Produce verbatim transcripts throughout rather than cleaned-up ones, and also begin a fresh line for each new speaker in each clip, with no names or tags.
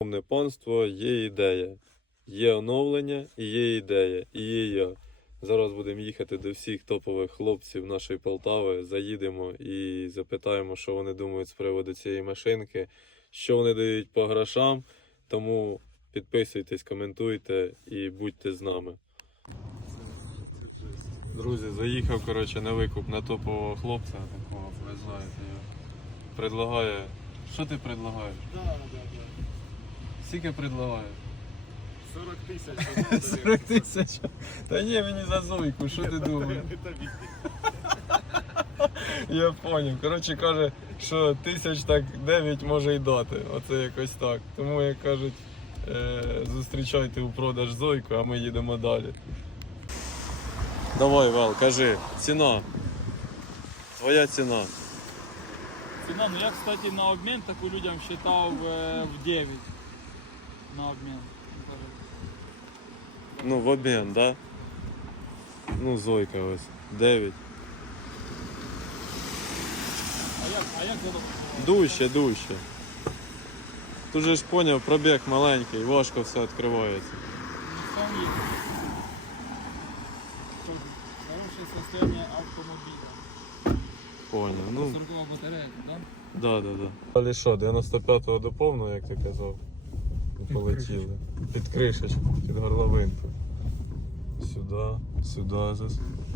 Шановне панство, є ідея, є оновлення і є ідея, і є я. Зараз будемо їхати до всіх топових хлопців нашої Полтави, заїдемо і запитаємо, що вони думають з приводу цієї машинки, що вони дають по грошам. Тому підписуйтесь, коментуйте і будьте з нами. Друзі, заїхав коротше, на викуп на топового хлопця, такого, ви знаєте, предлагає. Що ти предлагаєш?
Да, да, да.
Скільки предлагаєш?
сорок тисяч.
сорок тисяч? Та ні, мені за Зойку, що ти думаєш? Я поняв. Коротше, каже, що тисяч так дев'ять може й дати. Оце якось так. Тому, як кажуть, е зустрічайте у продаж Зойку, а ми їдемо далі. Давай, Вал, кажи, ціна. Твоя ціна.
Ціна, ну я, кстати, на обмін таку людям считав е, в дев'ять. На обмін.
Ну, в обмін, да? Ну, Зойка ось. дев'ять.
А як, а як воно?
Дужче, дужче. Тут же ж поняв, пробіг маленький, важко все відкривається.
Ніхто є. Хороше состояние автомобіля.
Поняв. Ну,
сорокова батарея, так?
да, да, да. Далі що, дев'яносто п'ятого до повного, як ти казав? І полетіли. Під кришечку, під горловинку. Сюди, сюди зас.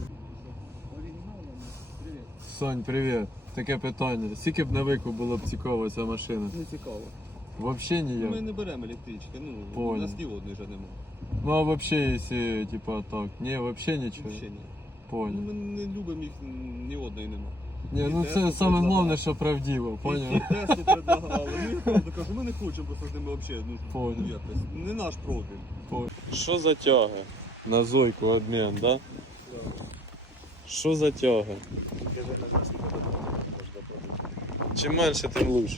Сонь, привіт. Таке питання. Скільки б на викуп було б цікаво ця машина?
Не цікаво.
Вообще ніяк?
Ми не беремо електрички, ну,
Понял.
у нас діодної ж нема.
Ну а вообще, якщо, типа, так, ні, вообще нічого?
Взагалі ні. Ну,
Понял.
ми не любимо їх, ні одної нема.
Ні, ну
І
це
Теслу
саме головне,
предлагали.
що правдиво,
І,
поняв?
і Теслу предлагали. Ну я правда кажу, ми не хочемо просто з ними взагалі. Ну,
Понял.
ну, якось. Не наш профіль.
Що за тяга? На Зойку обмін, да? Що за тяга? Чим менше, тим лучше.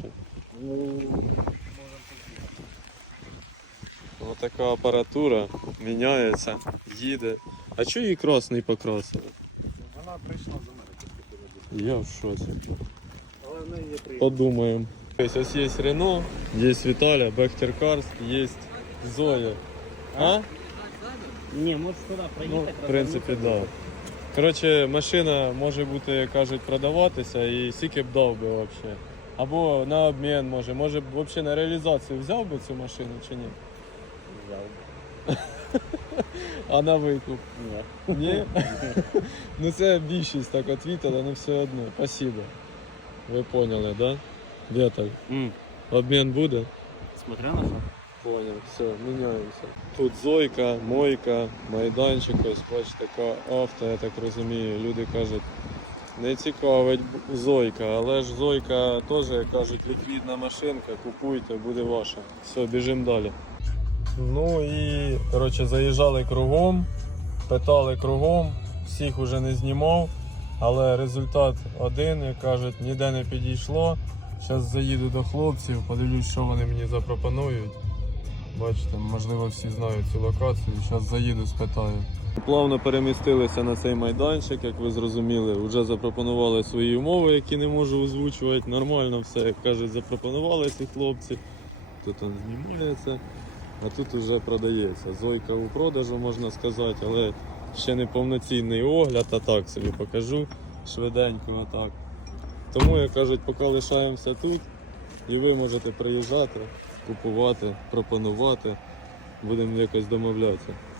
Ось така апаратура міняється, їде. А чого її красний покрасили?
Вона прийшла з Америки.
Я в шоці.
Але в неї є приїзд.
Подумаємо. Ось ось є Рено, є Віталя, Бехтер Карс, є Зоя. А?
Не, можеш туди
Ну,
проїхати.
в принципі, так. Да. Коротше, машина може бути, як кажуть, продаватися і скільки б дав би взагалі. Або на обмін може. Може б взагалі на реалізацію взяв би цю машину чи ні?
Взяв.
А на викуп?
Ні.
Ні? Ну це більшість так відповіла, але все одно. Спасибо. Ви поняли, так? Да? Віталь,
М.
обмін буде?
Смотря на що.
Понял, все, міняємося. Тут Зойка, Мойка, майданчик, ось бачите, така авто, я так розумію. Люди кажуть, не цікавить Зойка, але ж Зойка теж, як кажуть, ліквідна машинка, купуйте, буде ваша. Все, біжимо далі. Ну і, коротше, заїжджали кругом, питали кругом, всіх уже не знімав, але результат один, як кажуть, ніде не підійшло. Зараз заїду до хлопців, подивлюсь, що вони мені запропонують. Бачите, можливо, всі знають цю локацію. Зараз заїду, спитаю. Плавно перемістилися на цей майданчик, як ви зрозуміли. Вже запропонували свої умови, які не можу озвучувати. Нормально все, як кажуть, запропонували ці хлопці. Тут он знімається, а тут вже продається. Зойка у продажу, можна сказати, але ще не повноцінний огляд, а так собі покажу швиденько, отак. Тому, як кажуть, поки лишаємося тут, і ви можете приїжджати, купувати, пропонувати, будемо якось домовлятися.